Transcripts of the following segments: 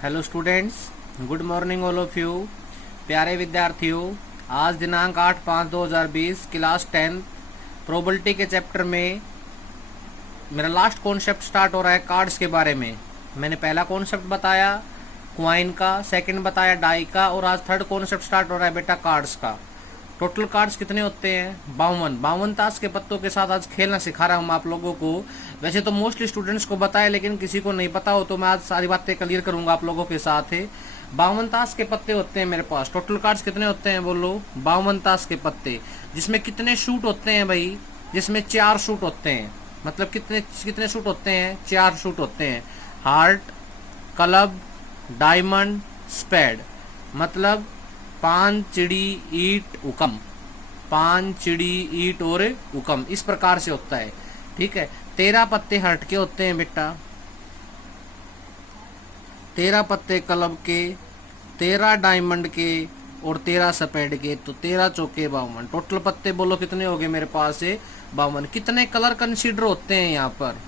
Hello students, good morning all of you. प्यारे विद्यार्थियों, आज दिनांक 8/5/2020 क्लास 10 प्रोबेबिलिटी के चैप्टर में मेरा लास्ट कॉन्सेप्ट स्टार्ट हो रहा है कार्ड्स के बारे में। मैंने पहला कॉन्सेप्ट बताया क्वाइन का, सेकंड बताया डाई का, और आज थर्ड कॉन्सेप्ट स्टार्ट हो रहा है बेटा कार्ड्स का। टोटल कार्ड्स कितने होते हैं? 52 ताश के पत्तों के साथ आज खेलना सिखा रहा हूँ आप लोगों को। वैसे तो मोस्टली स्टूडेंट्स को बताया, लेकिन किसी को नहीं पता हो तो मैं आज सारी बातें क्लियर करूंगा आप लोगों के साथ है। 52 ताश के पत्ते होते हैं मेरे पास। टोटल कार्ड्स कितने होते हैं बोलो? 52 ताश के पत्ते। जिसमें कितने शूट होते हैं भाई? जिसमें 4 शूट होते हैं। मतलब कितने कितने शूट होते हैं? 4 शूट होते हैं। Heart, club, diamond, spade. मतलब 5 चिड़ी ईट उकम, 5 चिड़ी ईट और उकम, इस प्रकार से होता है। ठीक है। 13 पत्ते हर्ट के होते हैं बेटा, 13 पत्ते क्लब के, 13 डायमंड के और 13 सपेड के। तो 13 चौके 52। टोटल पत्ते बोलो कितने हो गए मेरे पास है? 52। कितने कलर कंसीडर होते हैं यहाँ पर?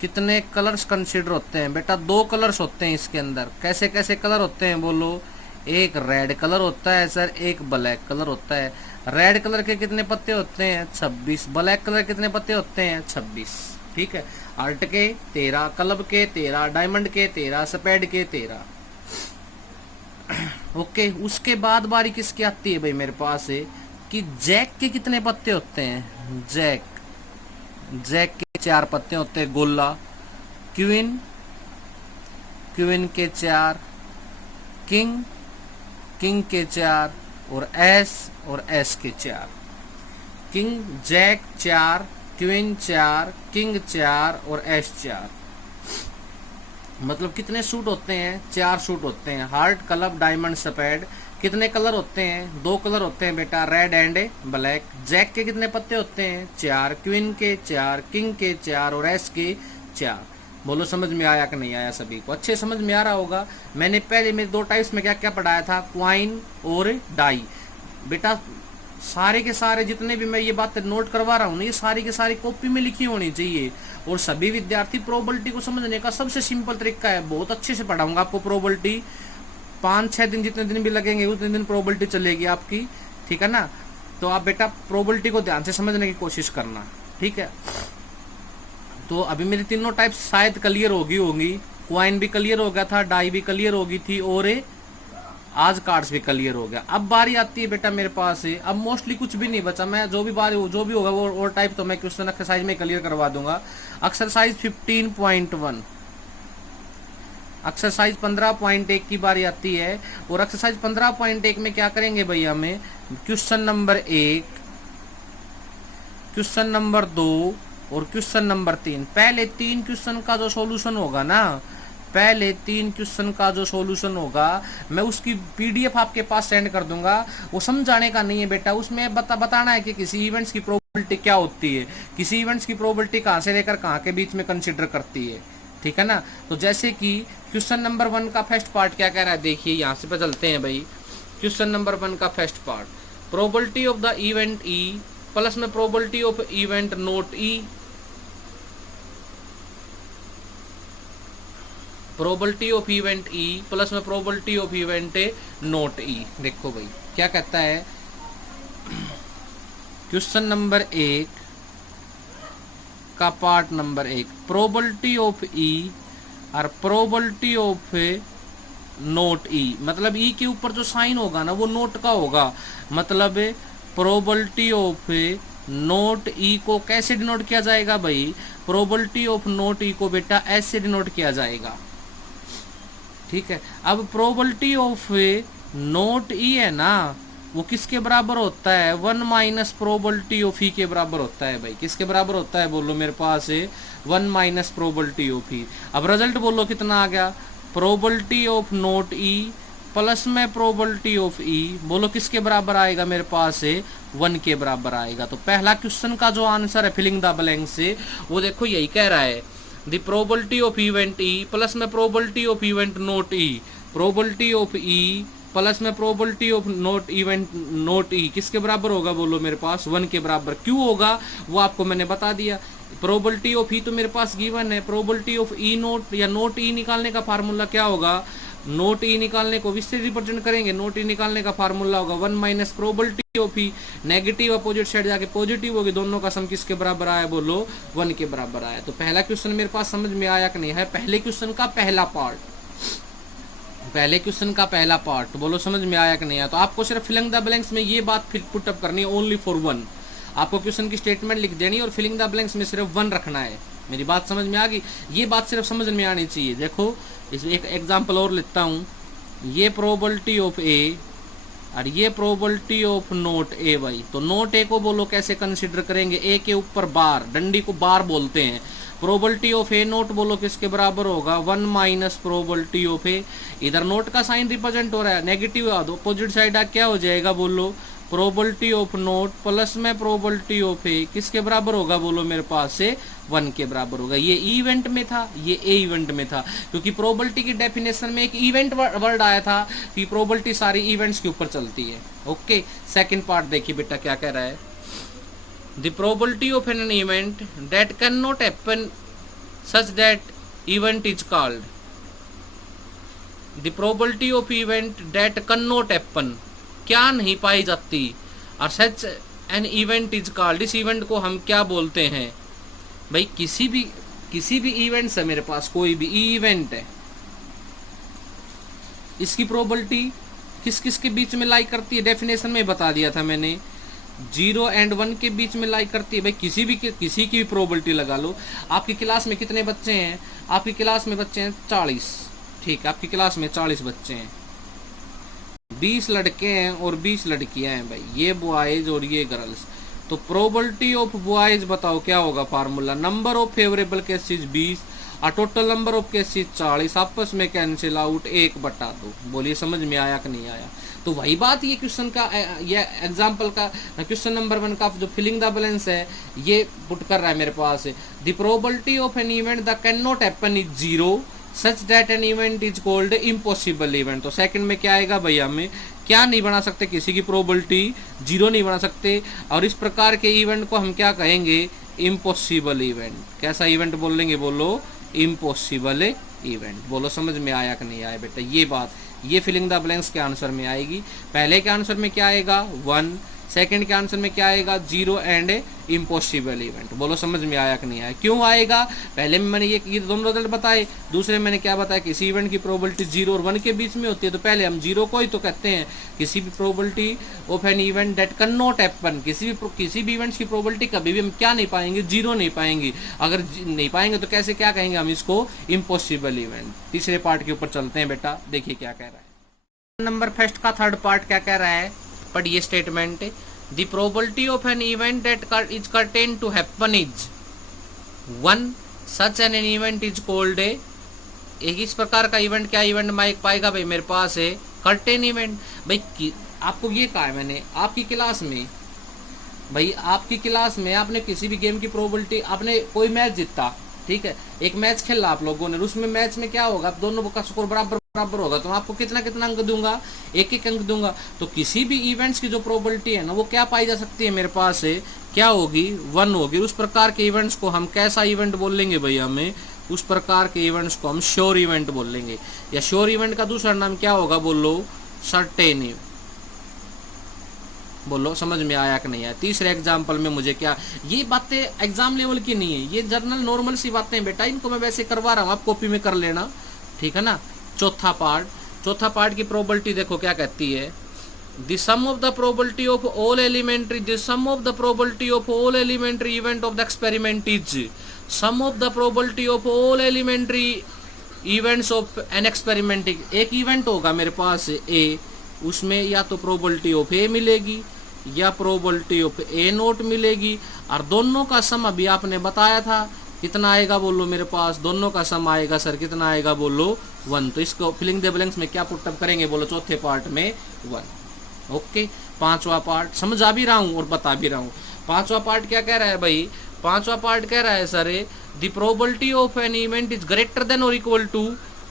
कितने कलर्स कंसीडर होते हैं बेटा? 2 कलर्स होते हैं इसके अंदर। कैसे कैसे कलर होते हैं बोलो? एक रेड कलर होता है सर, एक ब्लैक कलर होता है। रेड कलर के कितने पत्ते होते हैं? 26। ब्लैक कलर के कितने पत्ते होते हैं? 26। ठीक है। आर्ट के 13, क्लब के 13, डायमंड के 13, सपेड के 13। ओके। उसके बाद बारी किसकी आती है भाई मेरे पास है कि जैक के कितने पत्ते होते हैं? जैक के 4 पत्ते होते हैं। गोला, क्वीन, क्वीन के 4, किंग, किंग के 4 और एस के 4। किंग, जैक 4, क्वीन 4, किंग 4 और एस 4। मतलब कितने सूट होते हैं? 4 सूट होते हैं। Heart, club, diamond, spade. कितने कलर होते हैं? 2 कलर होते हैं बेटा, रेड एंड ब्लैक। जैक के कितने पत्ते होते हैं? 4, क्वीन के 4, किंग के 4 और एस के 4। बोलो समझ में आया कि नहीं आया? सभी को अच्छे समझ में आ रहा होगा। मैंने पहले में 2 टाइप्स में क्या क्या पढ़ाया था, क्वाइन और डाई। बेटा सारे के सारे जितने भी मैं ये बातें नोट करवा रहा हूँ ना, ये सारी की सारी कॉपी में लिखी होनी चाहिए। और सभी विद्यार्थी प्रोबेबिलिटी को समझने का सबसे सिंपल तरीका है, बहुत अच्छे से पढ़ाऊंगा आपको प्रोबेबिलिटी। 5-6 दिन जितने दिन भी लगेंगे उतने दिन प्रोबेबिलिटी चलेगी आपकी। ठीक है ना? तो आप बेटा प्रोबेबिलिटी को ध्यान से समझने की कोशिश करना। ठीक है। तो अभी मेरी तीनों टाइप शायद क्लियर होगी। क्वाइन भी क्लियर हो गया था, डाई भी क्लियर हो गई थी, और आज कार्ड्स भी क्लियर हो गया। अब बारी आती है बेटा मेरे पास है, अब मोस्टली कुछ भी नहीं बचा। मैं जो भी होगा वो और टाइप तो मैं क्वेश्चन एक्सरसाइज में क्लियर करवा दूंगा। एक्सरसाइज 15.1, एक्सरसाइज 15.1 की बारी आती है। और एक्सरसाइज 15.1 में क्या करेंगे भैया? हमें क्वेश्चन नंबर 1, क्वेश्चन नंबर 2 और क्वेश्चन नंबर 3। पहले 3 क्वेश्चन का जो सॉल्यूशन होगा ना, पहले 3 क्वेश्चन का जो सॉल्यूशन होगा मैं उसकी पीडीएफ आपके पास सेंड कर दूंगा। वो समझाने का नहीं है बेटा, उसमें बताना है कि किसी इवेंट्स की प्रोबेबिलिटी क्या होती है, किसी इवेंट्स की प्रोबेबिलिटी कहाँ से लेकर कहाँ के बीच में कंसिडर करती है। ठीक है ना? तो जैसे कि क्वेश्चन नंबर 1 का फर्स्ट पार्ट क्या कह रहा है, देखिए यहाँ से पे चलते हैं भाई। क्वेश्चन नंबर 1 का first part, probability of the event E plus में probability of event not E, probability of event E plus में probability of event not E. देखो भाई क्या कहता है क्वेश्चन नंबर 1 का part number 1, probability of E और प्रोबेबिलिटी ऑफ नोट ई। मतलब ई के ऊपर जो साइन होगा ना वो नोट का होगा। मतलब प्रोबेबिलिटी ऑफ नोट ई को कैसे डिनोट किया जाएगा भाई? प्रोबेबिलिटी ऑफ नोट ई को बेटा ऐसे डिनोट किया जाएगा। ठीक है। अब प्रोबेबिलिटी ऑफ नोट ई है ना, वो किसके बराबर होता है? 1 माइनस प्रोबेबिलिटी ऑफ ई के बराबर होता है भाई। किसके बराबर होता है बोलो मेरे पास है? 1 माइनस प्रोबेबिलिटी ऑफ ई। अब रिजल्ट बोलो कितना आ गया? Probability of note E plus में प्रोबेबिलिटी ऑफ ई, बोलो किसके बराबर आएगा मेरे पास है? 1 के बराबर आएगा। तो पहला क्वेश्चन का जो आंसर है फिलिंग द ब्लैंक से, वो देखो यही कह रहा है, the probability of event E plus में probability of event not E, probability of E plus में probability of not event not E किसके बराबर होगा बोलो मेरे पास? 1 के बराबर। क्यों होगा वो आपको मैंने बता दिया। प्रोबेबिलिटी ऑफ ई तो मेरे पास गिवन है, प्रोबेबिलिटी ऑफ ई नोट या नोट ई निकालने का फार्मूला क्या होगा, नोट ई निकालने को इससे रिप्रेजेंट करेंगे, नोट ई निकालने का फार्मूला होगा 1 minus probability of E, negative opposite side जाके पॉजिटिव होगी, दोनों का सम किसके बराबर आया, बोलो 1 के बराबर आया। तो पहला क्वेश्चन मेरे पास समझ में आया कि नहीं है, पहले क्वेश्चन का पहला पार्ट, पहले क्वेश्चन का पहला पार्ट बोलो समझ में आया कि नहीं आया। तो आपको सिर्फ फिलिंग द ब्लैंक्स में ये बात पुट अप करनी है, ओनली फॉर 1, आपको क्वेश्चन की स्टेटमेंट लिख देनी और फिलिंग द ब्लैंक्स में सिर्फ 1 रखना है। मेरी बात समझ में आ गई, ये बात सिर्फ समझ में आनी चाहिए। देखो इसमें एक एग्जांपल और लिखता हूँ, ये प्रोबेबिलिटी ऑफ ए और ये प्रोबेबिलिटी ऑफ नोट ए भाई। तो नोट ए को बोलो कैसे कंसिडर करेंगे, ए के ऊपर बार, डंडी को बार बोलते हैं। प्रोबेबिलिटी ऑफ ए नोट बोलो किसके बराबर होगा, 1 माइनस प्रोबेबिलिटी ऑफ ए, इधर नोट का साइन रिप्रेजेंट हो रहा है नेगेटिव, अपोजिट साइड क्या हो जाएगा, बोलो प्रोबेबिलिटी ऑफ नोट प्लस में प्रोबेबिलिटी ऑफ ए किसके बराबर होगा, बोलो मेरे पास से 1 के बराबर होगा। ये इवेंट में था, ये ए इवेंट में था, क्योंकि प्रोबेबिलिटी की डेफिनेशन में एक इवेंट वर्ड आया था कि प्रोबेबिलिटी सारी इवेंट्स के ऊपर चलती है। ओके, सेकंड पार्ट देखिए बेटा क्या कह रहा है, the probability of an event that can not happen such that event is called, the probability of event that can not happen, क्या नहीं पाई जाती, और such an event is called, इस इवेंट को हम क्या बोलते हैं भाई, किसी भी इवेंट्स है मेरे पास, कोई भी इवेंट है, इसकी प्रोबेबिलिटी किस किस के बीच में लाई करती है, डेफिनेशन में बता दिया था मैंने, 0 एंड 1 के बीच में लाई करती है भाई। किसी की भी प्रोबेबिलिटी लगा लो। आपकी क्लास में कितने बच्चे हैं, आपकी क्लास में बच्चे हैं 40, ठीक है, आपकी क्लास में 40 बच्चे हैं, 20 लड़के हैं और 20 लड़कियां हैं भाई, ये बॉयज और ये गर्ल्स। तो प्रोबेबिलिटी ऑफ बॉयज बताओ क्या होगा formula, number of favourable cases 20 और टोटल नंबर ऑफ केसेस 40, आपस में कैंसिल आउट 1/2। बोलिए समझ में आया कि नहीं आया। तो वही बात ये क्वेश्चन का, ये एग्जांपल का क्वेश्चन नंबर 1 का जो फिलिंग द बैलेंस है ये पुट कर रहा है मेरे पास, the probability of an event the can not happen is 0 such that an event is called impossible event. तो सेकंड में क्या आएगा भैया, हमें क्या नहीं बना सकते, किसी की प्रोबेबिलिटी 0 नहीं बना सकते, और इस प्रकार के इवेंट को हम क्या कहेंगे, इम्पॉसिबल इवेंट। कैसा इवेंट बोलेंगे, बोलो इम्पॉसिबल इवेंट। बोलो समझ में आया कि नहीं आया बेटा, ये बात ये फिलिंग द ब्लैंक्स के आंसर में आएगी। पहले के आंसर में क्या आएगा 1, सेकंड के आंसर में क्या आएगा 0 एंड इम्पॉसिबल इवेंट। बोलो समझ में आया कि नहीं आया। क्यों आएगा, पहले में मैंने ये दोनों रिजल्ट बताए, दूसरे मैंने क्या बताया, किसी इवेंट की प्रोबेबिलिटी 0 और 1 के बीच में होती है, तो पहले हम 0 को ही तो कहते हैं किसी भी probability of an event that can not happen, किसी भी इवेंट्स की प्रोबेबिलिटी कभी भी हम क्या नहीं पाएंगे, 0 नहीं पाएंगे। अगर नहीं पाएंगे तो कैसे क्या कहेंगे हम इसको, इम्पॉसिबल इवेंट। तीसरे पार्ट के ऊपर चलते हैं बेटा, देखिए क्या कह रहा है। नंबर फर्स्ट का थर्ड पार्ट क्या कह रहा है, पढ़िए statement, the probability of an event that is certain to happen is 1 such an event is called a, एक इस प्रकार का इवेंट, क्या इवेंट माइक पाएगा भाई मेरे पास है कर्टेन इवेंट। भाई आपको ये कहा है मैंने, आपकी क्लास में भाई, आपकी क्लास में आपने किसी भी गेम की प्रोबेबिलिटी, आपने कोई मैच जीता, ठीक है, एक मैच खेला आप लोगों ने, उसमें मैच में क्या होगा, दोनों का स्कोर बराबर होगा, तो मैं आपको कितना कितना अंक दूंगा, एक एक अंक दूंगा। तो किसी भी इवेंट्स की जो प्रोबेबिलिटी है ना वो क्या पाई जा सकती है मेरे पास है, क्या होगी 1 होगी। उस प्रकार के इवेंट्स को हम कैसा इवेंट बोलेंगे भैया, हमें उस प्रकार के इवेंट्स को हम श्योर इवेंट बोलेंगे, या श्योर इवेंट का दूसरा नाम क्या होगा, बोलो सर्टेन। बोलो समझ में आया कि नहीं आया। तीसरे एग्जाम्पल में मुझे क्या, ये बातें एग्जाम लेवल की नहीं है, ये जर्नल नॉर्मल सी बातें बेटा, इनको मैं वैसे करवा रहा हूँ, आप कॉपी में कर लेना, ठीक है ना। चौथा पार्ट की प्रोबेबिलिटी देखो क्या कहती है, the sum of the probability of all elementary, the sum of the probability of all elementary event of the experiment is sum of the probability of all elementary events of an experiment. एक event होगा मेरे पास ए, उसमें या तो probability of ए मिलेगी या probability of A note मिलेगी, और दोनों का सम अभी आपने बताया था कितना आएगा, बोलो मेरे पास दोनों का सम आएगा सर कितना आएगा, बोलो 1। तो इसको फिलिंग द ब्लैंक्स में क्या पुट अप करेंगे, बोलो चौथे पार्ट में 1। ओके, पांचवा पार्ट समझ आ भी रहा हूँ और बता भी रहा हूँ। पांचवा पार्ट क्या कह रहा है भाई, पांचवा पार्ट कह रहा है sir, the probability of an event is greater than और equal to,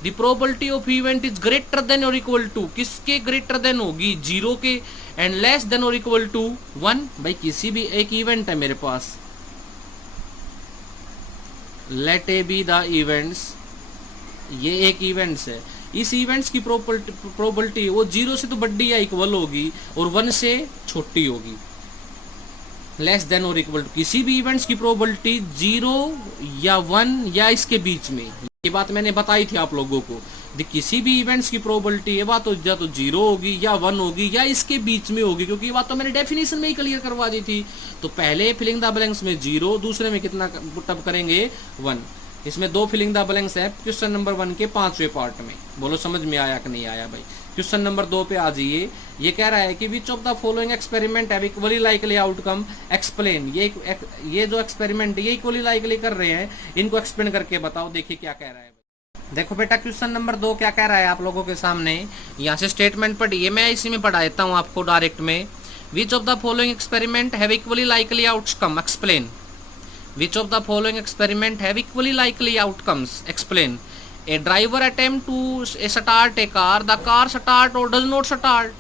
the probability of event is greater than और इक्वल टू, किसके ग्रेटर देन होगी, 0 के, एंड लेस देन और इक्वल टू 1। भाई किसी भी एक इवेंट है मेरे पास, let A be the events, ये एक इवेंट्स है, इस इवेंट्स की प्रोबेबिलिटी वो 0 से तो बड़ी या इक्वल होगी और 1 से छोटी होगी, लेस देन और इक्वल टू। किसी भी इवेंट्स की प्रोबेबिलिटी 0 या 1 या इसके बीच में, ये बात मैंने बताई थी आप लोगों को। किसी भी इवेंट्स की प्रोबेबिलिटी ये बात तो या तो 0 होगी या 1 होगी या इसके बीच में होगी, क्योंकि ये बात तो मैंने डेफिनेशन में ही क्लियर करवा दी थी। तो पहले फिलिंग द ब्लैंक्स में 0, दूसरे में कितना पुटअप करेंगे 1। इसमें 2 फिलिंग द ब्लैंक्स है क्वेश्चन नंबर 1 के 5वें पार्ट में। बोलो समझ में आया कि नहीं आया भाई। क्वेश्चन नंबर 2 पे आ जाइए। ये कह रहा है कि which of the following experiment have equally likely outcome explain. ये जो एक्सपेरिमेंट ये इक्वली लाइकली कर रहे हैं, इनको एक्सप्लेन करके बताओ। देखिए क्या कह रहा है। देखो बेटा क्वेश्चन नंबर 2 क्या कह रहा है आप लोगों के सामने। यहाँ से स्टेटमेंट पढ़िए, मैं इसी में पढ़ा देता हूँ आपको डायरेक्ट में। Which of the following experiment have equally likely outcome explain. Which of the following experiment have equally likely outcomes? Explain. A driver attempt to start a car. The car start or does not start.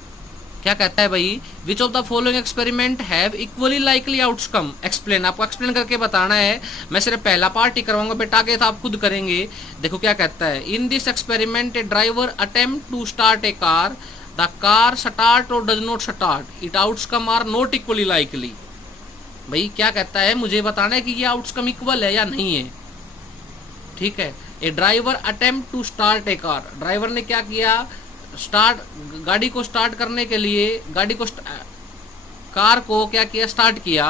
क्या कहता है भाई? Which of the following experiment have equally likely outcome? Explain. आपको explain करके बताना है। मैं सिर्फ पहला पार्ट ही करवाऊंगा, बेटा आगे तो आप खुद करेंगे। देखो क्या कहता है। In this experiment, a driver attempt to start a car. The car start or does not start. Its outcome are not equally likely. भाई क्या कहता है, मुझे बताना है कि ये आउटकम इक्वल है या नहीं है। ठीक है। A driver attempt to start a car. Driver ने क्या किया, गाड़ी को स्टार्ट करने के लिए कार को क्या किया, स्टार्ट किया।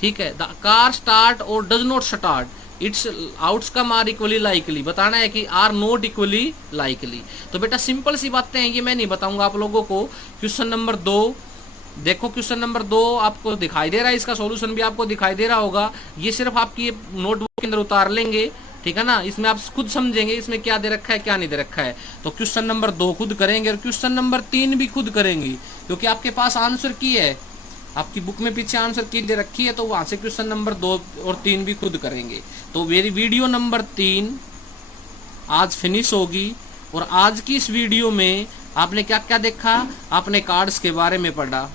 ठीक है। द कार स्टार्ट और does not start, its outcome are equally likely. बताना है कि आर नॉट इक्वली लाइकली। तो बेटा सिंपल सी बातें हैं, ये मैं नहीं बताऊंगा आप लोगों को। क्वेश्चन नंबर 2 देखो, क्वेश्चन नंबर 2 आपको दिखाई दे रहा है, इसका सॉल्यूशन भी आपको दिखाई दे रहा होगा। ये सिर्फ आपकी नोटबुक के अंदर उतार लेंगे, ठीक है ना। इसमें आप खुद समझेंगे इसमें क्या दे रखा है क्या नहीं दे रखा है। तो क्वेश्चन नंबर 2 खुद करेंगे और क्वेश्चन नंबर 3 भी खुद करेंगे, क्योंकि आपके पास आंसर की है, आपकी बुक में पीछे आंसर की दे रखी है। तो वहां से क्वेश्चन नंबर 2 और 3 भी खुद करेंगे। तो मेरी वीडियो नंबर 3 आज फिनिश होगी। और आज की इस वीडियो में आपने क्या क्या देखा, आपने कार्ड्स के बारे में पढ़ा।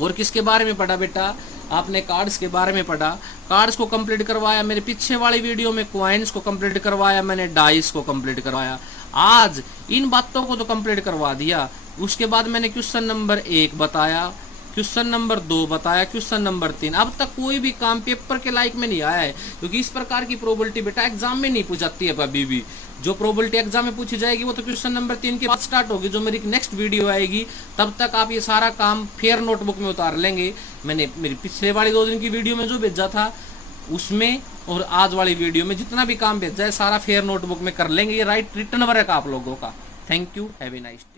और किसके बारे में पढ़ा बेटा, आपने कार्ड्स के बारे में पढ़ा। कार्ड्स को कंप्लीट करवाया, मेरे पीछे वाली वीडियो में कॉइन्स को कंप्लीट करवाया, मैंने डाइस को कंप्लीट करवाया। आज इन बातों को तो कंप्लीट करवा दिया। उसके बाद मैंने क्वेश्चन नंबर 1 बताया, क्वेश्चन नंबर 2 बताया, क्वेश्चन नंबर 3। अब तक कोई भी काम पेपर के लायक में नहीं आया है, क्योंकि इस प्रकार की प्रोबेबिलिटी बेटा एग्जाम में नहीं पूछ जाती है अभी भी। जो प्रोबेबिलिटी एग्जाम में पूछी जाएगी वो तो क्वेश्चन नंबर 3 के बाद स्टार्ट होगी, जो मेरी नेक्स्ट वीडियो आएगी। तब तक आप ये सारा काम फेयर नोटबुक में उतार लेंगे। मैंने मेरी पिछले वाली 2 दिन की वीडियो में जो भेजा था उसमें और आज वाली वीडियो में जितना भी काम भेजा है सारा फेयर नोटबुक में कर लेंगे। ये राइट रिटर्न वर्क आप लोगों का। Thank you, have a nice day.